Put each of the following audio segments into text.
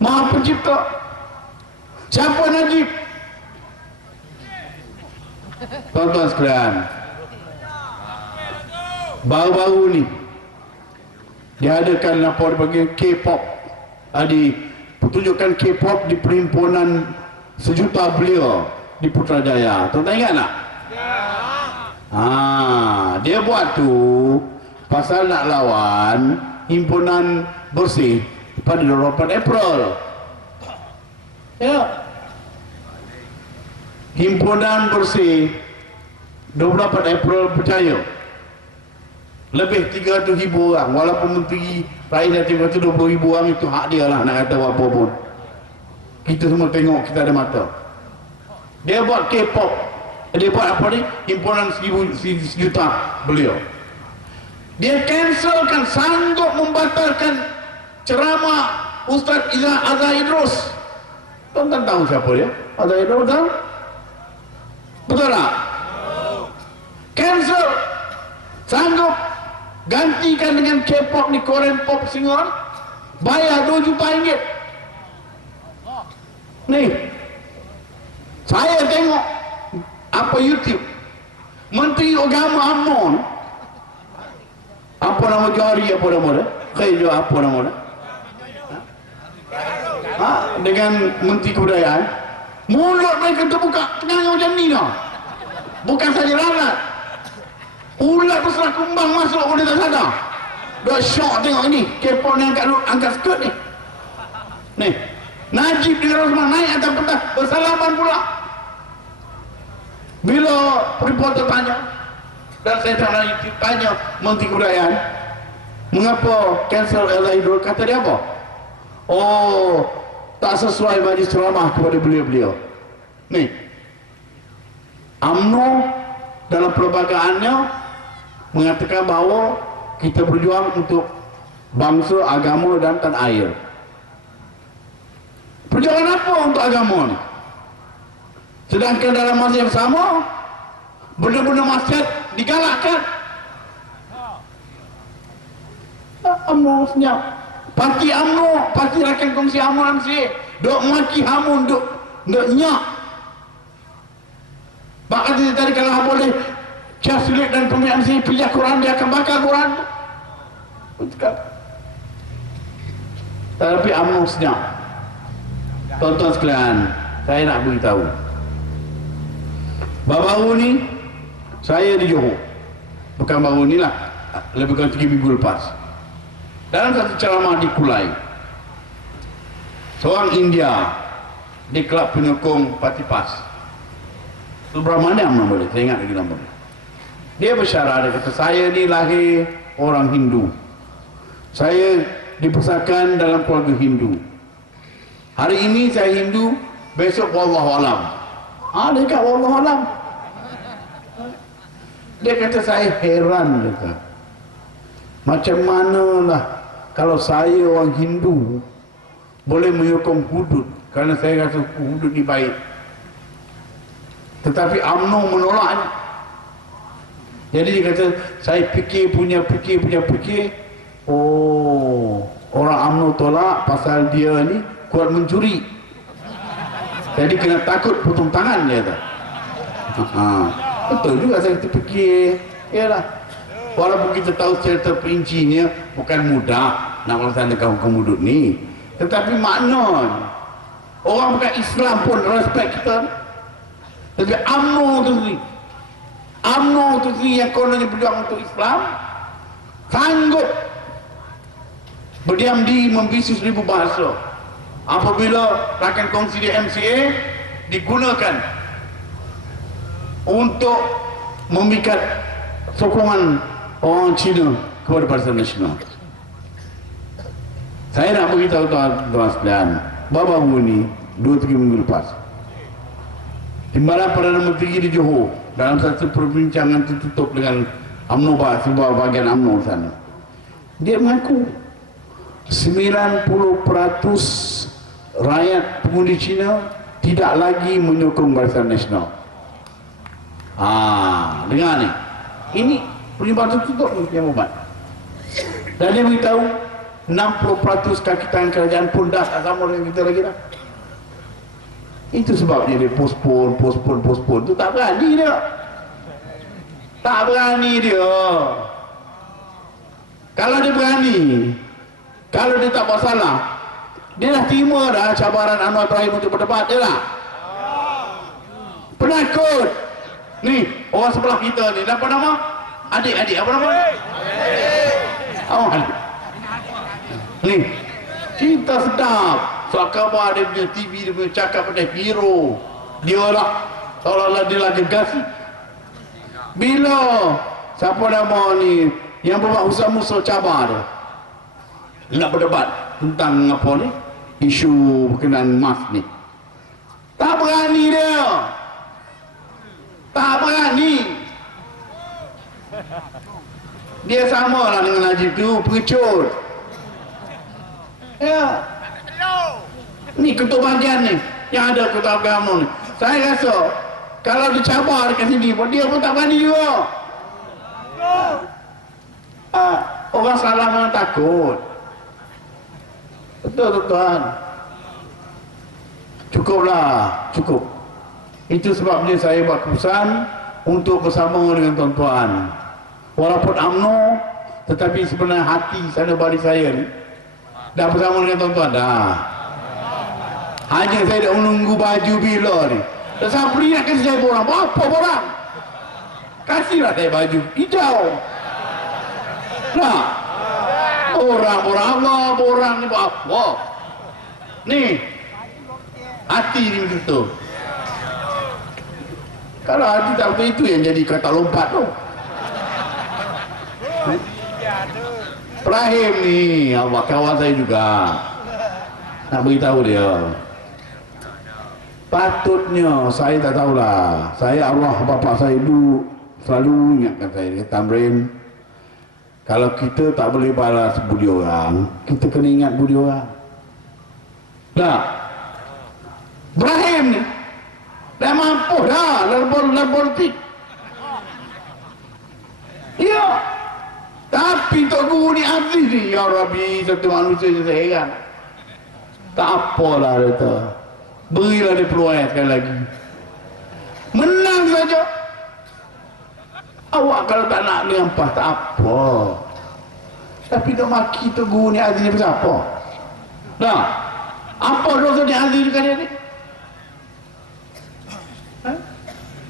Maha Pencipta. Siapa Najib? Tuan-tuan sekalian, baru-baru ni diadakan apa dipanggil K-pop, di pertunjukan K-pop di perhimpunan sejuta belia di Putrajaya. Tuan-tuan ingat tak? Dia buat tu pasal nak lawan himpunan bersih pada 28 April. Ya. Himpunan bersih 28 April percaya lebih 300,000 orang, walaupun menteri rakyat dia kata 20,000 orang, itu hak dia lah nak kata apa pun. Kita semua tengok, kita ada mata. Dia buat K-pop, dia buat apa ni, himpunan sejuta beliau. Dia cancelkan, sanggup membatalkan ceramah Ustaz Azhar Idrus. Tuan-tuan tahu siapa dia? Azhar Idrus tahu? Betul tak? Cancel, sanggup gantikan dengan K-pop ni, Korean pop singer, bayar 2 juta ringgit. Ni saya tengok apa YouTube, Menteri Agama UMNO, apa nama Johari, apa nama dia? Khairul, apa nama dia? Dengan Menteri Kebudayaan, mulut mereka terbuka tengah macam ni dah. Bukan saja lalat, ulat berserah kumbang masuk pun dia tak sadar. Dah syok tengok ni K-pop ni angkat skirt ni. Ni Najib dengan Rosman naik atas pentas bersalaman pula. Bila reporter tanya, dan saya tanya Menteri Kebudayaan, mengapa cancel Azhar Idrus, kata dia apa? Oh, tak sesuai majlis ceramah kepada beliau-beliau. Ni UMNO dalam perlembagaannya mengatakan bahawa kita berjuang untuk bangsa, agama dan tanah air. Perjuangan apa untuk agama ni? Sedangkan dalam masa yang sama benda-benda maksiat digalakkan. UMNO senyap. Parti UMNO, Parti Rakyat Kongsi Hamun MC, dok maki Hamun, dok nyak. Bahkan dia tadi kalau boleh Syahsulit dan pemilik MC pilih Quran, dia akan bakar Quran tu. Tapi UMNO senyap. Tuan-tuan sekalian, saya nak beritahu, baru-baru ni saya di Johor, bukan baru ni lah, lebih kurang 3 minggu lepas, dalam satu ceramah di Kulai, seorang India di kelab penyokong Parti PAS, Subramaniam nama dia, saya ingat lagi nama dia. Dia bersyarah, dia kata, saya ni lahir orang Hindu, saya dibesarkan dalam keluarga Hindu, hari ini saya Hindu, besok wallahualam. Dia kata wallahualam. Dia kata saya heran, dia kata, macam manalah kalau saya orang Hindu boleh menyokong hudud, kerana saya rasa hudud ni baik, tetapi UMNO menolaknya. Jadi dia kata, saya fikir, oh, orang UMNO tolak pasal dia ni kuat mencuri, jadi kena takut potong tangan, dia kata. Betul juga, saya terfikir, yalah, walaupun kita tahu secara terperincinya bukan mudah nak melaksanakan hukum hudud ni, tetapi makna orang bukan Islam pun respect kita. Tapi UMNO tu sendiri, yang kononnya berjuang untuk Islam, sanggup berdiam diri membisu 1000 bahasa apabila rakan kongsi di MCA digunakan untuk memikat sokongan orang Cina kepada Barisan Nasional. Saya nak beritahu tuan-tuan sekalian, baru-baru ni 2-3 minggu lepas, Timbalan Perdana Menteri di Johor dalam satu perbincangan tertutup dengan UMNO, sebuah bahagian UMNO sana, dia mengaku 90% rakyat pengundi Cina tidak lagi menyokong Barisan Nasional. Dengar ni, ini perjumpaan tertutup yang Muhammad. Dan dia beritahu 60% kaki tangan kerajaan pun dah tak sama dengan kita lagi dah. Itu sebabnya dia postpone. Itu tak berani dia. Tak berani dia. Kalau dia berani, kalau dia tak buat salah, dia dah terima dah cabaran Anwar Ibrahim untuk berdebat dia lah. Penakut. Ni, orang sebelah kita ni, apa nama? Adik, apa nama? Oh, adik. Ni, cinta sedap. Soal khabar dia punya TV, dia punya cakap pada hero. Dia lah, seolah-olah dia lah gegasi. Bila siapa nama ni yang berbuat usaha-usaha cabar dia nak berdebat tentang apa ni, isu berkenaan emas ni, tak berani dia. Tak berani. Dia sama lah dengan Najib tu, pengecut. Ya. Ni ketua bahagian ni, yang ada ketua agama ni. Saya rasa kalau dicabar dekat sini, dia pun tak berani juga. Orang salah memang takut. Betul tuan. Cukup. Itu sebabnya saya buat keputusan untuk bersama dengan tuan-tuan. Walaupun UMNO, tetapi sebenarnya hati sana balik saya ni dah bersama dengan tuan-tuan dah. Hanya saya dah menunggu baju bila ni. Dan saya beri nak kasih saya borang. Apa borang? Kasihlah saya baju hijau. Nah, borang ni buat apa? Ni, hati ni betul. Kalau hati tak betul, itu yang jadi kata lompat tu. Ibrahim ni, Allah kawan saya juga. Nak beritahu dia. Patutnya saya tak tahulah. Saya arwah bapa saya dulu selalu ingatkan saya, dia Tamrin, kalau kita tak boleh balas budi orang, kita kena ingat budi orang. Nah, Ibrahim ni dah mampu dah dalam politik. Ya. Tapi Tok Guru ni Aziz ni, ya Rabbi, satu manusia yang saya heran. Tak apalah dia tu. Berilah dia peluang sekali lagi. Menang saja. Awak kalau tak nak lempas tak apa. Tapi dia maki Tok Guru ni Aziz ni pasal apa? Nah, apa dosa ni Aziz dekat dia ni?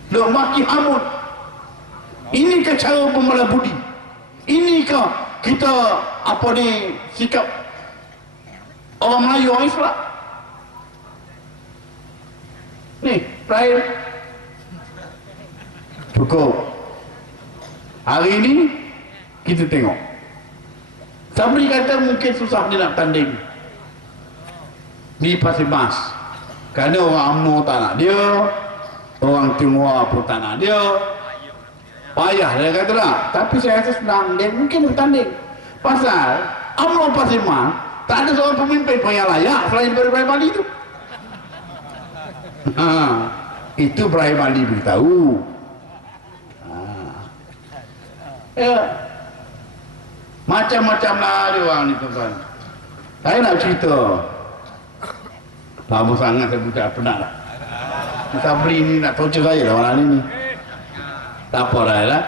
Dia maki Hamud. Inikah cara pemalas budi? Inikah kita apa ni sikap orang Melayu, orang Islam? Ni, terakhir. Cukup. Hari ini kita tengok. Sabri kata mungkin susah dia nak tanding di Pasir Mas. Kerana orang UMNO tak nak dia, orang Tionghoa pun tak nak dia. Payah dia kata lah. Tapi saya rasa senang, dia mungkin bertanding. Pasal UMNO Pasir Mas tak ada seorang pemimpin pun yang layak selain Ibrahim Ali itu. Itu Ibrahim Ali beritahu. Ya. Macam-macam lah dia orang ni tuan-tuan. Saya nak cerita. Lama sangat saya buka penat lah. Kita beli ni nak torture saya lah orang ni. Tak apa lah.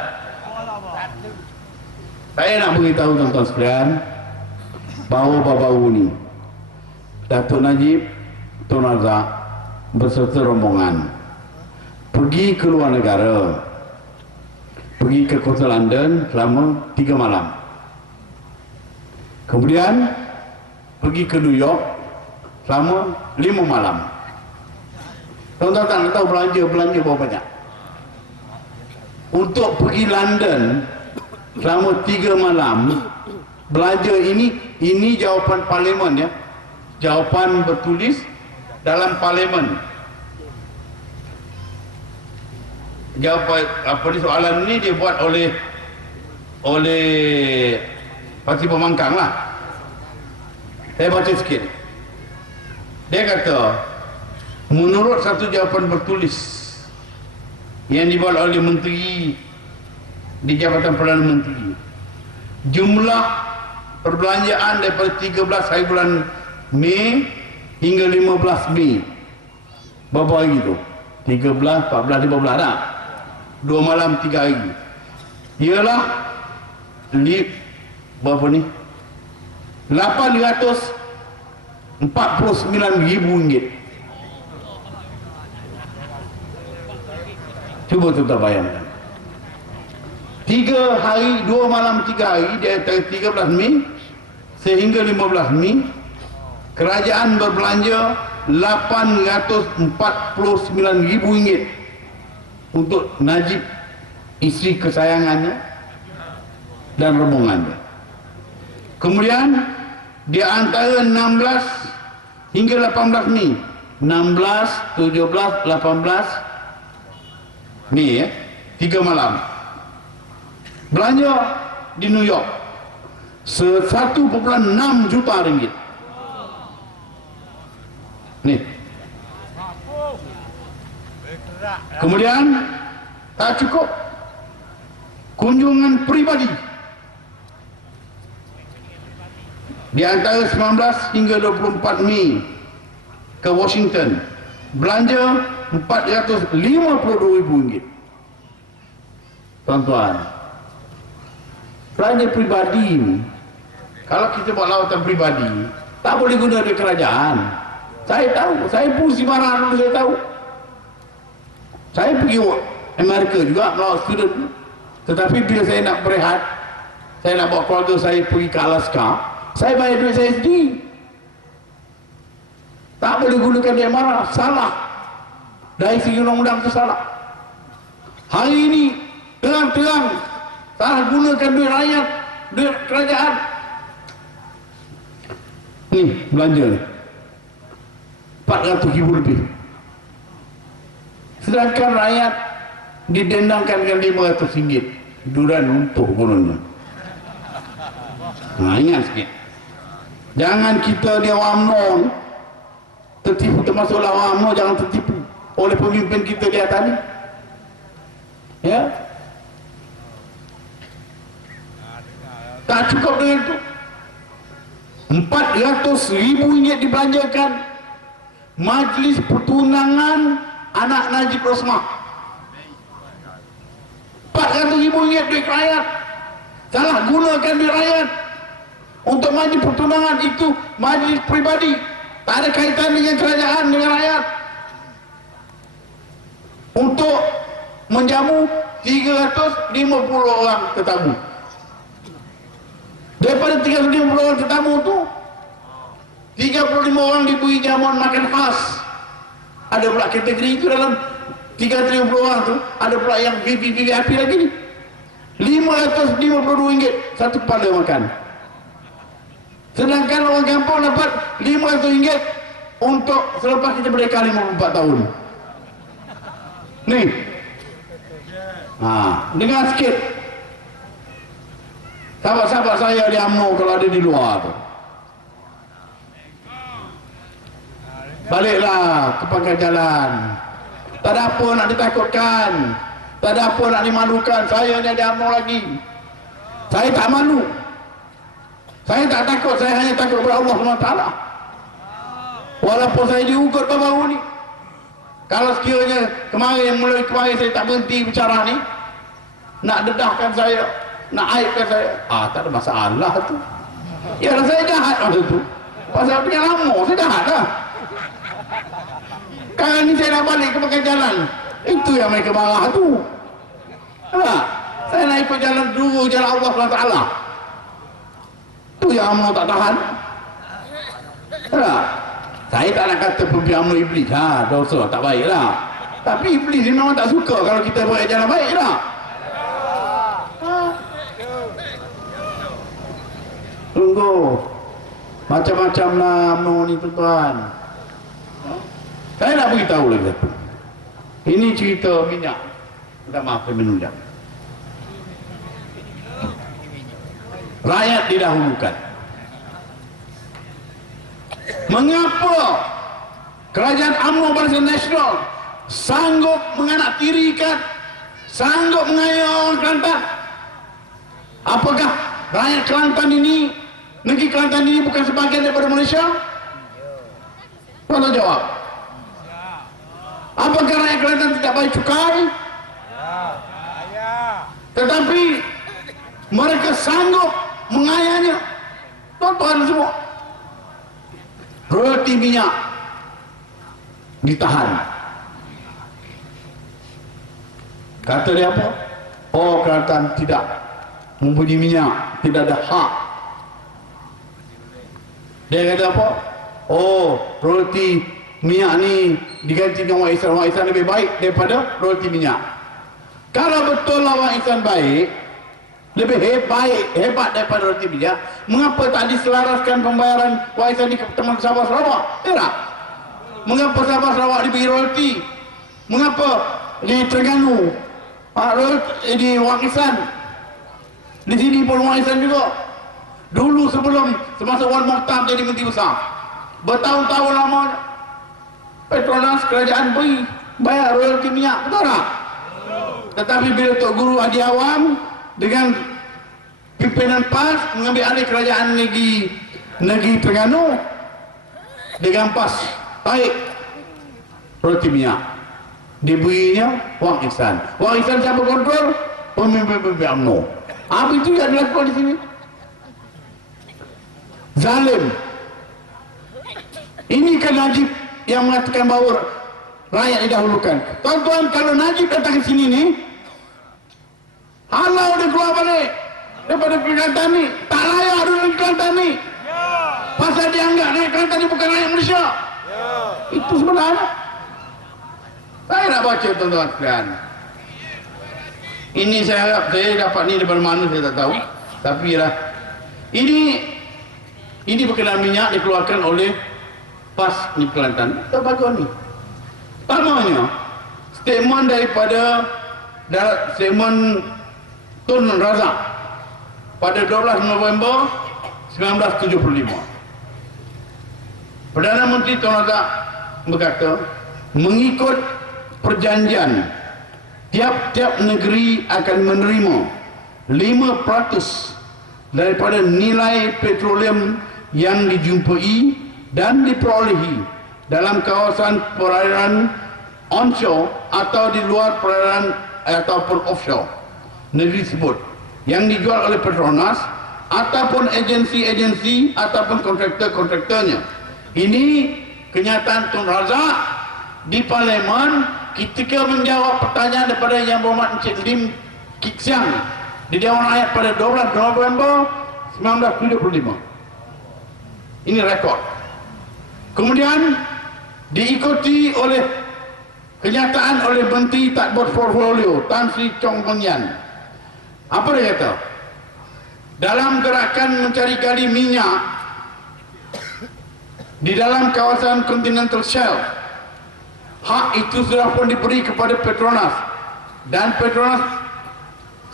Saya nak beritahu tuan-tuan sekalian bahawa baru-baru ni Datuk Najib Tun Razak beserta rombongan pergi ke luar negara, pergi ke kota London selama 3 malam, kemudian pergi ke New York selama 5 malam. Tuan-tuan tak tahu belanja berapa banyak untuk pergi London selama 3 malam. Belanja ini jawapan parlimen ya, jawapan bertulis dalam parlimen. Jawapan apa ni, soalan ni dia buat oleh Parti Pembangkang lah. Saya baca sikit. Dia kata menurut satu jawapan bertulis yang dibuat oleh menteri di Jabatan Perdana Menteri, jumlah perbelanjaan daripada 13 hari bulan Mei hingga 15 Mei. Berapa hari tu? 13, 14, 15 tak? 2 malam 3 hari. Ialah berapa ni? 849 ribu ringgit. Cuba tuan bayangkan. 3 hari, 2 malam 3 hari di antara 13 Mei sehingga 15 Mei, kerajaan berbelanja 849 ribu ringgit untuk Najib, isteri kesayangannya dan rombongannya. Kemudian di antara 16 hingga 18 Mei, 16, 17, 18 Mei 3 malam belanja di New York 1,6 juta ringgit. Nih. Kemudian tak cukup, kunjungan pribadi di antara 19 hingga 24 Mei ke Washington belanja 452 ribu ringgit. Tuan-tuan, belanja pribadi ni, kalau kita buat lawatan pribadi tak boleh guna duit kerajaan. Saya tahu, saya pun si marah dulu, saya tahu. Saya pergi Amerika juga melawat student, tetapi bila saya nak berehat, saya nak bawa keluarga saya pergi ke Alaska, saya bayar duit saya sendiri. Tak boleh gunakan dia marah, salah. Dari segi undang-undang itu salah. Hari ini terang-terang salah gunakan duit rakyat, duit kerajaan. Ni belanja ni 400 ribu lebih, sedangkan rakyat didendangkan dengan 500 ringgit duran untuk gunanya. Ingat sikit, jangan kita di UMNO tertipu, termasuklah UMNO jangan tertipu oleh pemimpin kita di atas ni. Ya, tak cukup dengan itu, 400 ribu ringgit dibelanjakan majlis pertunangan anak Najib Rosmah. 400 ribu ringgit duit rakyat, salah gunakan duit rakyat untuk majlis pertunangan. Itu majlis pribadi, tak ada kaitan dengan kerajaan, dengan rakyat. Untuk menjamu 350 orang tetamu. Daripada 350 orang tetamu tu, 35 orang diberi jamuan makan khas. Ada pula kategori itu dalam 350 orang tu, ada pula yang VIP lagi ni. RM552 satu kepala makan. Sedangkan orang kampung dapat RM500 untuk selepas kita merdeka 54 tahun. Ni. Dengar sikit. Sahabat-sahabat saya di UMNO kalau ada di luar tu, baliklah ke pangkal jalan. Tak ada apa nak ditakutkan, tak ada apa nak dimalukan. Saya ni ada UMNO lagi. Saya tak malu, saya tak takut. Saya hanya takut kepada Allah SWT. Walaupun saya diugut baru-baru ni, kalau sekiranya mulai kemarin saya tak berhenti bicara ni, nak dedahkan saya, nak aibkan saya, tak ada masalah tu. Ya, saya jahat masa tu. Pasal punya lama saya jahat lah. Sekarang ni saya nak balik ke pangkal jalan, itu yang mereka marah tu. Saya nak ikut jalan dulu, jalan Allah SWT. Tu yang UMNO tak tahan. Saya tak nak kata pemimpin UMNO iblis, dosa, tak baik lah. Tapi iblis ni memang tak suka kalau kita buat jalan baik lah. Tunggu, macam-macam lah UMNO ni tuan-tuan. Saya nak beritahu lagi satu. Ini cerita minyak. Minta maaf saya menunjuk. Rakyat didahulukan. Mengapa kerajaan UMNO Barisan Nasional sanggup menganaktirikan, sanggup mengayal orang Kelantan? Apakah rakyat Kelantan ini Negeri Kelantan ini bukan sebahagian daripada Malaysia? Tolong jawab. Apakah rakyat Kelantan tidak bayar cukai? Tetapi mereka sanggup mengayahnya. Tuan-tuan semua, royalti minyak ditahan. Kata dia apa? Oh, Kelantan tidak mempunyai minyak, tidak ada hak. Dia kata apa? Oh, royalti minyak ni diganti dengan wang ihsan. Wang ihsan lebih baik daripada royalti minyak. Kalau betul lah wang ihsan baik, lebih hebat daripada royalti minyak, mengapa tak diselaraskan pembayaran wang ihsan di teman Sabah Sarawak? Tidak. Mengapa Sabah Sarawak diberi royalti? Mengapa di Terengganu di wang ihsan? Di sini pun wang ihsan juga. Dulu sebelum semasa Wan Mokhtar jadi menteri besar, bertahun-tahun lama Petronas kerajaan beri bayar royalti minyak, betul tak? Tetapi bila Tok Guru Hadi Awang dengan pimpinan PAS mengambil alih kerajaan negeri Terengganu, dengan PAS baik royalti minyak, diberinya wang ihsan. Wang ihsan siapa kontrol? Pemimpin-pemimpin UMNO. Apa itu yang dilakukan di sini? Zalim. Ini kan Najib yang mengatakan bahawa rakyat didahulukan. Tuan-tuan, kalau Najib datang ke sini ni, halau dia keluar balik daripada Kelantan ni. Tak layak dulu di Kelantan ni. Pasal dia anggap rakyat Kelantan ni bukan rakyat Malaysia. Itu sebenarnya. Saya nak baca, tuan-tuan sekalian. Ini saya harap saya dapat ni daripada mana saya tak tahu. Tapi lah, ini berkenaan minyak dikeluarkan oleh PAS di Kelantan. Tak bagus ni. Pertamanya, statement daripada statement Tun Razak pada 12 November 1975. Perdana Menteri Tun Razak berkata, mengikut perjanjian, tiap-tiap negeri akan menerima 5% daripada nilai petroleum yang dijumpai dan diperolehi dalam kawasan perairan onshore atau di luar perairan ataupun offshore negeri tersebut yang dijual oleh Petronas ataupun agensi-agensi ataupun kontraktor-kontraktornya. Ini kenyataan Tun Razak di Parlimen ketika menjawab pertanyaan daripada Yang Berhormat Encik Lim Kit Siang di Dewan Rakyat pada 12 November 1975. Ini rekod. Kemudian diikuti oleh kenyataan oleh Menteri Tadbir Portfolio Tan Sri Chong Peng Yan. Apa dia kata? Dalam gerakan mencari gali minyak di dalam kawasan Continental Shelf, hak itu sudah pun diberi kepada Petronas, dan Petronas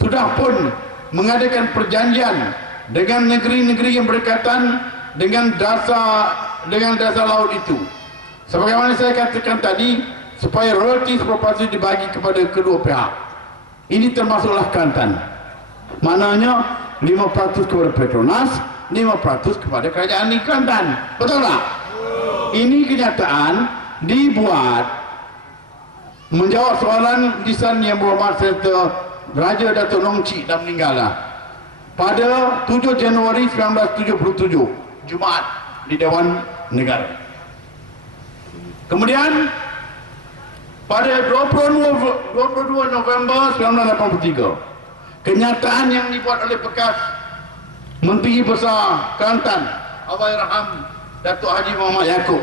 sudah pun mengadakan perjanjian dengan negeri-negeri yang berkaitan dengan dasar laut itu. Sebagaimana saya katakan tadi, supaya royalti seproporsi dibagi kepada kedua pihak. Ini termasuklah Kelantan. Maknanya 5% kepada Petronas, 5% kepada kerajaan di Kelantan. Betul tak? Ini kenyataan dibuat menjawab soalan lisan Yang Berhormat Serta Raja Datuk Nong Chee dah meninggal lah, pada 7 Januari 1977, Jumaat di Dewan Negara. Kemudian pada 22 November 1983, kenyataan yang dibuat oleh bekas Menteri Besar Kelantan Allahyarham Datuk Haji Muhammad Yaakob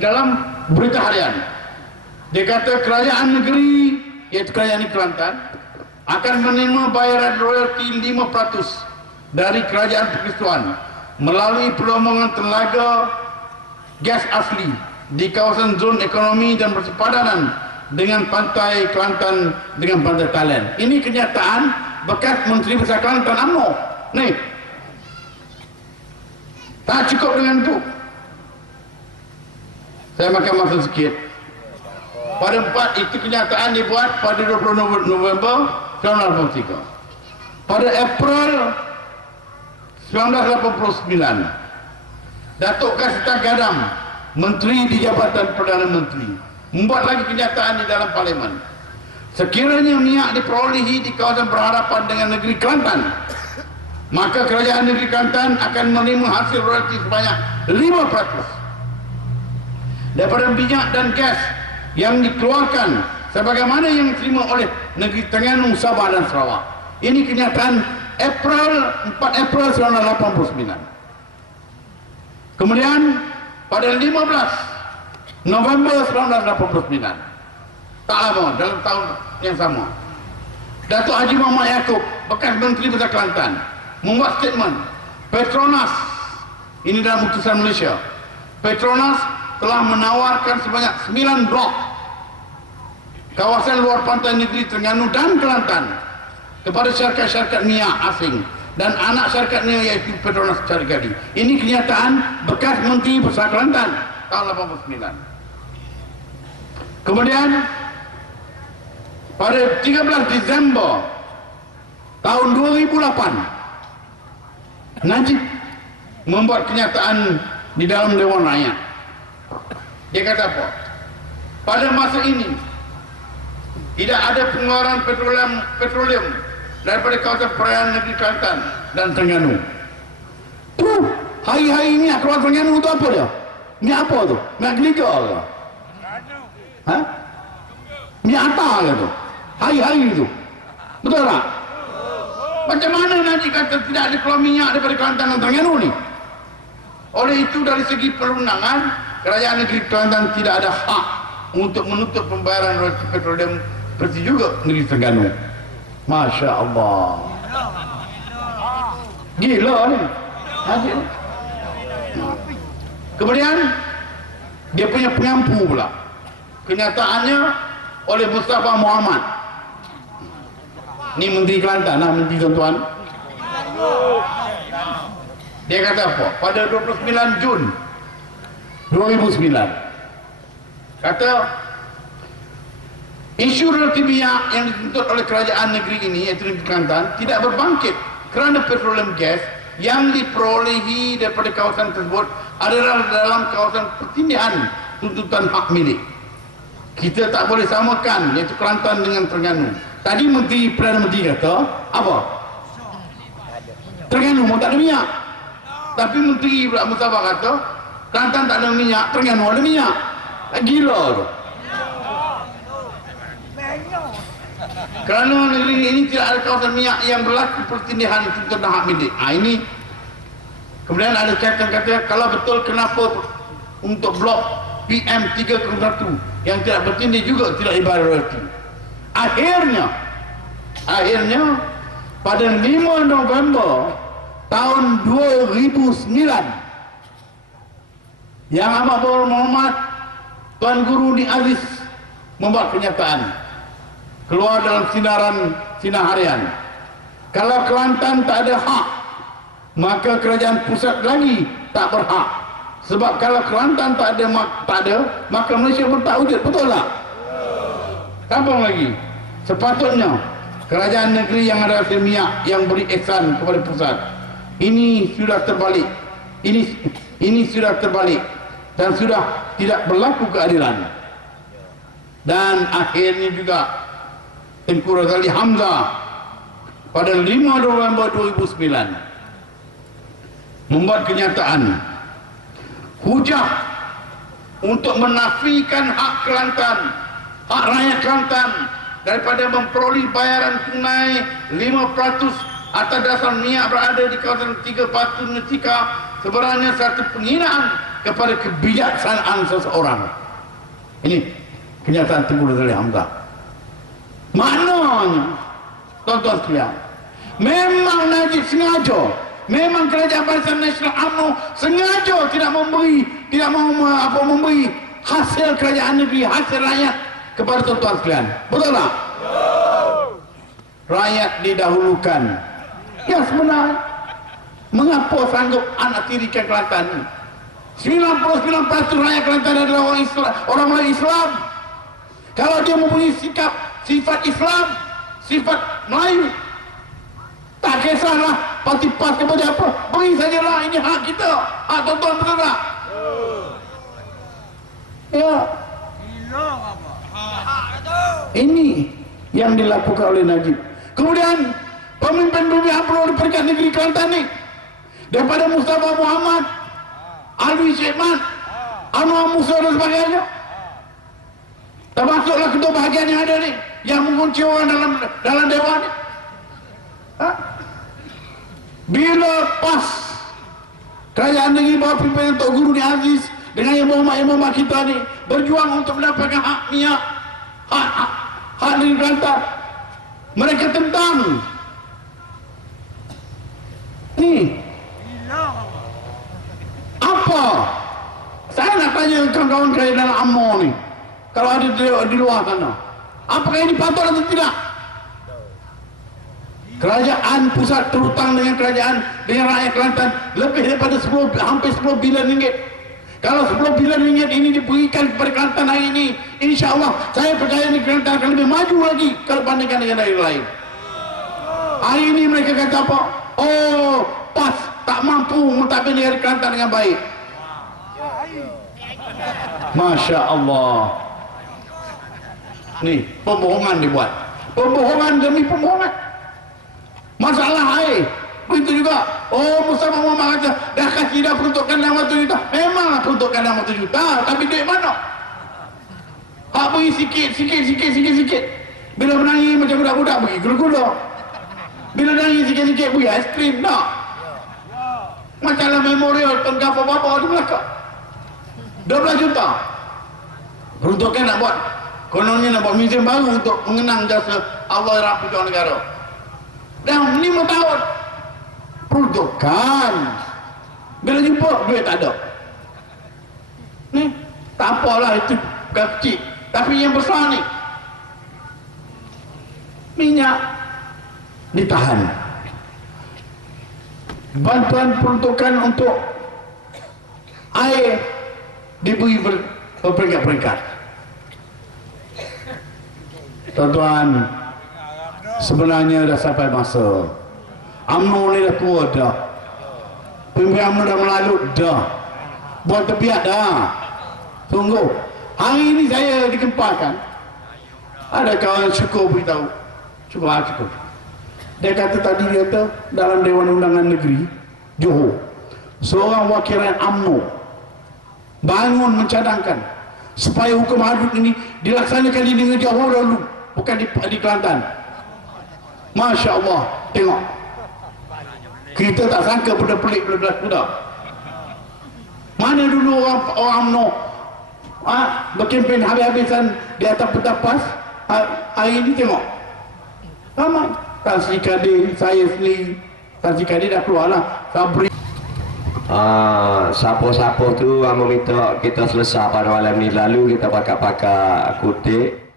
dalam berita harian, dia kata kerajaan negeri, iaitu kerajaan di Kelantan, akan menerima bayaran royalti 5% dari kerajaan persekutuan melalui perlombongan tenaga gas asli di kawasan zon ekonomi dan bersepadanan dengan pantai Kelantan dengan pantai Talen. Ini kenyataan bekas Menteri Besar Kelantan UMNO. Nih, tak cukup dengan itu. Saya makan masa sikit. Pada 4 itu kenyataan dibuat pada 20 November 1983. pada April 1989, Datuk Kasita Gadam, Menteri di Jabatan Perdana Menteri, membuat lagi kenyataan di dalam Parlimen. Sekiranya minyak diperolehi di kawasan berhadapan dengan negeri Kelantan, maka kerajaan negeri Kelantan akan menerima hasil royalti sebanyak 5% daripada minyak dan gas yang dikeluarkan sebagaimana yang diterima oleh negeri Terengganu, Sabah dan Sarawak. Ini kenyataan 4 April 1989. Kemudian pada 15 November 1989, tak lama dalam tahun yang sama, Datuk Haji Muhammad Yaakob, bekas Menteri Besar Kelantan, membuat statement, Petronas, ini dalam utusan Malaysia, Petronas telah menawarkan sebanyak 9 blok kawasan luar pantai negeri Terengganu dan Kelantan kepada syarikat-syarikat minyak asing dan anak syarikatnya yaitu Petronas Carigadi. Ini kenyataan bekas Menteri Besar Kelantan tahun 89. Kemudian pada 13 Disember tahun 2008, Najib membuat kenyataan di dalam Dewan Rakyat. Dia kata apa? Pada masa ini tidak ada pengeluaran petroleum daripada kawasan perairan negeri Kelantan dan Terengganu. Hari-hari ini keluar Terengganu itu apa dia? Minyak apa tu? Minyak geligar ke? Hah? Minyak atar ke tu? Hari-hari itu. Betul tak? Macam mana Najib kata tidak ada keluar minyak daripada Kelantan dan Terengganu ni? Oleh itu dari segi perundangan, kerajaan negeri Kelantan tidak ada hak untuk menutup pembayaran royalti petroleum seperti juga negeri Terengganu. Masya Allah. Gila ni. Hasil. Kemudian dia punya pengampu pula. Kenyataannya oleh Mustafa Muhammad. Ni Menteri Kelantan lah, Menteri tuan-tuan. Dia kata apa? Pada 29 Jun 2009, kata isu royalti minyak yang dituntut oleh kerajaan negeri ini iaitu negeri Kelantan tidak berbangkit kerana petroleum gas yang diperolehi daripada kawasan tersebut adalah dalam kawasan pertindihan tuntutan hak milik. Kita tak boleh samakan iaitu Kelantan dengan Terengganu. Tadi Menteri Perdana Menteri kata apa? Terengganu mau tak ada minyak. Tapi Menteri Mustafa kata Kelantan tak ada minyak, Terengganu ada minyak. Gila tu. Kerana negeri ini tidak ada kawasan minyak yang berlaku pertindihan tuntutan hak milik. Ini kemudian ada catatan kata kalau betul kenapa untuk blok PM301 yang tidak bertindih juga tidak dibayar royalti. Akhirnya pada 5 November tahun 2009, Yang Amat Berhormat Tuan Guru Ni Aziz membuat kenyataan keluar dalam sinar harian. Kalau Kelantan tak ada hak, maka kerajaan pusat lagi tak berhak. Sebab kalau Kelantan tak ada, maka Malaysia pun tak wujud. Betul tak? Sambung lagi. Sepatutnya kerajaan negeri yang ada hasil minyak yang beri ihsan kepada pusat. Ini sudah terbalik. Ini sudah terbalik dan sudah tidak berlaku keadilan. Dan akhirnya juga Tengku Razali Hamzah pada 5 November 2009 membuat kenyataan hujah untuk menafikan hak Kelantan, hak rakyat Kelantan daripada memperoleh bayaran tunai 5% atas dasar minyak berada di kawasan 3 Batu Netika sebenarnya satu penghinaan kepada kebijaksanaan seseorang. Ini kenyataan Tengku Razali Hamzah. Maknanya tuan-tuan sekalian, memang Najib sengaja, memang kerajaan Barisan Nasional UMNO sengaja tidak memberi hasil kerajaan negeri, hasil rakyat kepada tuan-tuan sekalian. Betul tak? Rakyat didahulukan. Ya sebenarnya, mengapa sanggup anak tiri Kelantan ini? 99% rakyat Kelantan adalah orang Melayu Islam. Kalau dia mempunyai sifat Islam, sifat Melayu, Tak kisahlah parti PAS kepada apa, beri sajalah, ini hak kita, hak tuan-tuan, betul tak? Ya, ini yang dilakukan oleh Najib. Kemudian pemimpin-pemimpin AMNO di peringkat negeri Kelantan ni, daripada Mustafa Muhammad, Alwi Syekman, Anwar Musa dan sebagainya, termasuklah kedua bahagian yang ada ni, yang mengunci orang dalam dewan ni. Ha? Bila pas kerajaan negeri bawah pimpinan Tok Guru ni Aziz dengan Yang Berhormat kita ni berjuang untuk mendapatkan hak minyak, hak negeri Kelantan, mereka tentang ni apa? Saya nak tanya kawan-kawan kerajaan dalam UMNO ni, kalau ada di luar sana, apakah ini patut atau tidak? Kerajaan pusat terhutang dengan kerajaan, dengan rakyat Kelantan lebih daripada hampir 10 bilion ringgit. Kalau 10 bilion ringgit ini diberikan kepada Kelantan hari ini, insya-Allah saya percaya negeri Kelantan akan lebih maju lagi kalau bandingkan dengan daerah lain. Hari ini mereka kata apa? Oh, PAS tak mampu mentadbir negeri Kelantan dengan baik. Masya Allah. Ni pembohongan dibuat, pembohongan demi pembohongan. Masalah air begitu juga. Oh, Mustafa Muhammad kata dah kasih dah peruntukan 600 juta. Memanglah peruntukan 600 juta, tapi duit mana? Hak beri sikit. Bila menangis macam budak-budak bagi gula-gula. Bila menangis sikit-sikit beri aiskrim tak? Macamlah memorial Tuan Gafar Bapa di belakang 12 juta peruntukan nak buat, kononnya nak buat museum baru untuk mengenang jasa Allahyarham Perjuangan Negara. Dah 5 tahun peruntukan, bila jumpa duit tak ada. Ni tak apalah, itu kecil, tapi yang besar ni minyak ditahan, bantuan peruntukan untuk air diberi berperingkat-peringkat. Tuan-tuan, sebenarnya dah sampai masa UMNO ni dah tua dah, pemimpin UMNO dah melalut dah, buat tepiat dah. Sungguh hari ini saya dikempakan, ada kawan Syukur beritahu, Syukur, dia kata tadi, dia kata dalam Dewan Undangan Negeri Johor, seorang wakilan UMNO bangun mencadangkan supaya hukum hadut ini dilaksanakan di negeri Johor dulu, bukan di Kelantan. Masya Allah, tengok, kita tak sangka benda pelik berlaku dah. Mana dulu orang UMNO berkempen habis-habisan di atas peta PAS, hari ini tengok ramai. Tan Sri Kadir, saya sendiri, Tan Sri Kadir dah keluar lah, Sabri. Siapa-siapa tu meminta kita selesai pada malam ni, lalu kita pakai kutip